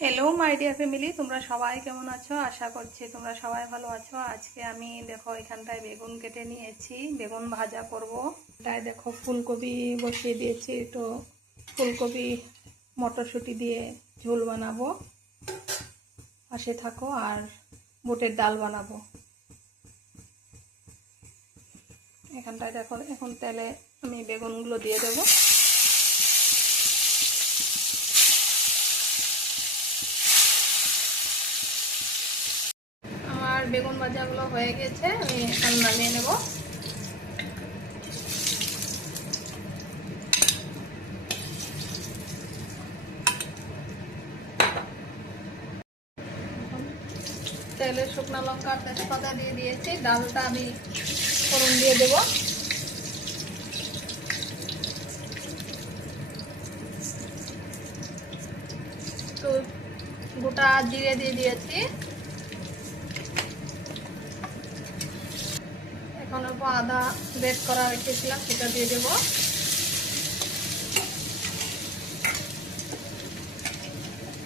Hello my dear family তোমরা সবাই কেমন আছো? আশা করছি তোমরা সবাই ভালো আছো। আজকে আমি দেখো, এখানটায় বেগুন কেটে নিয়েছি, বেগুন ভাজা করব। তাই দেখো, ফুলকপি বসিয়ে দিয়েছি তো ফুলকপি, মটরশুঁটি দিয়ে ঝোল বানাবো। পাশে থাকো আর বুটের ডাল বানাবো। এখানটায় দেখো, এখন তেলে আমি বেগুনগুলো দিয়ে দেবো আমার বেগুন ভাজাগুলো হয়ে গেছে, আমি এখন নামিয়ে নেব। তেলে শুকনো লঙ্কা, তেজপাতা দিয়ে দিয়েছি, ডালটা আমি ফোড়ন দিয়ে দেব। গোটা জিরে দিয়ে দিয়েছি। এখন অল্প আদা বেট করা রেখেছিলাম, সেটা দিয়ে দেবো।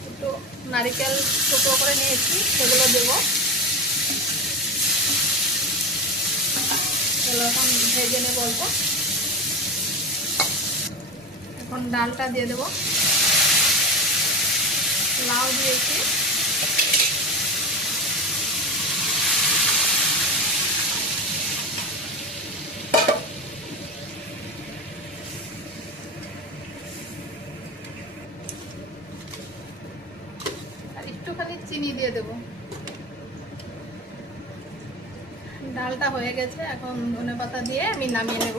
একটু নারিকেল টুকরো করে নিয়েছি, সেগুলো দেবো। এগুলো এখন ভেজে নেব অল্প। এখন ডালটা দিয়ে দেবো। লাউ দিয়েছি। আর চিনি দিয়ে দেব। ডালটা হয়ে গেছে, এখন ধনে পাতা দিয়ে আমি নামিয়ে নেব।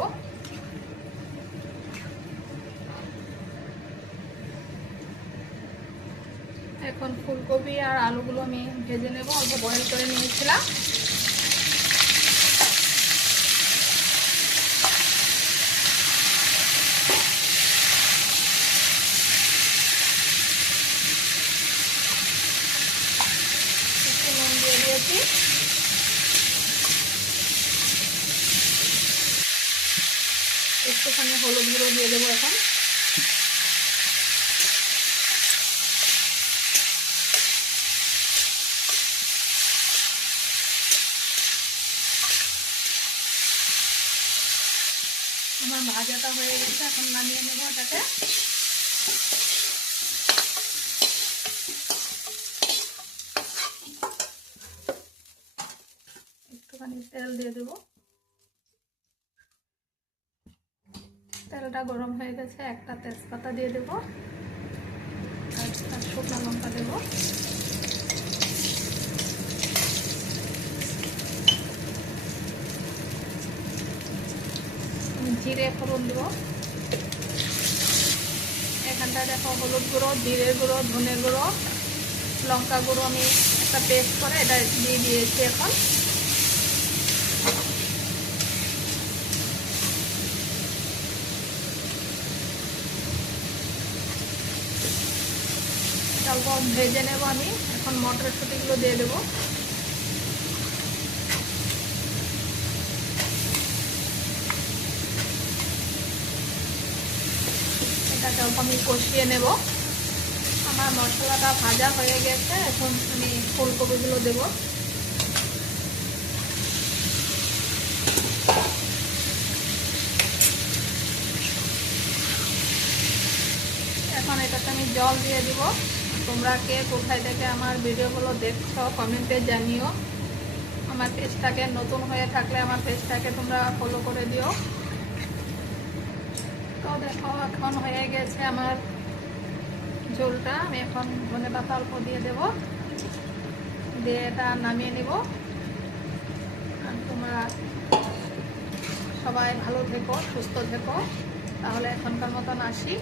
এখন ফুলকপি আর আলুগুলো আমি ভেজে নেব, অল্প বয়েল করে নিয়েছিলাম একটু নুন দিয়ে দিয়েছি একটুখানি হলুদ গুঁড়ো দিয়ে দেবো এখন। আমার ভাজাটা হয়ে গেছে, এখন নামিয়ে নেব ওটাকে একটুখানি তেল দিয়ে দেবো। তেলটা গরম হয়ে গেছে, একটা তেজপাতা দিয়ে দেবো আর শুকনো লঙ্কা দেবো। জিরে ফোড়ন দেবো। এখানটা দেখো হলুদ গুঁড়ো জিরে গুঁড়ো ধনে গুঁড়ো, লঙ্কা গুঁড়ো আমি একটা পেস্ট করে এটা দিয়ে দিয়েছি এখন। অল্প ভেজে নেব আমি। এখন মটরশুঁটিগুলো দিয়ে দেবো। এটাকে অল্প আমি কষিয়ে নেব। আমার মশলাটা ভাজা হয়ে গেছে। এখন আমি ফুলকপিগুলো দেবো। এখন এটাতে আমি জল দিয়ে দিব। তোমরা কে কোথায় থেকে আমার ভিডিওগুলো দেখছ, কমেন্টে জানিও। আমার পেজটাকে নতুন হয়ে থাকলে আমার পেজটাকে তোমরা ফলো করে দিও। তো দেখো, এখন হয়ে গেছে আমার ঝোলটা। আমি এখন ধনে পাতা অল্প দিয়ে দেব। দিয়ে এটা নামিয়ে নিব। আর তোমরা সবাই ভালো থেকো, সুস্থ থেকো। তাহলে এখনকার মতন আসি।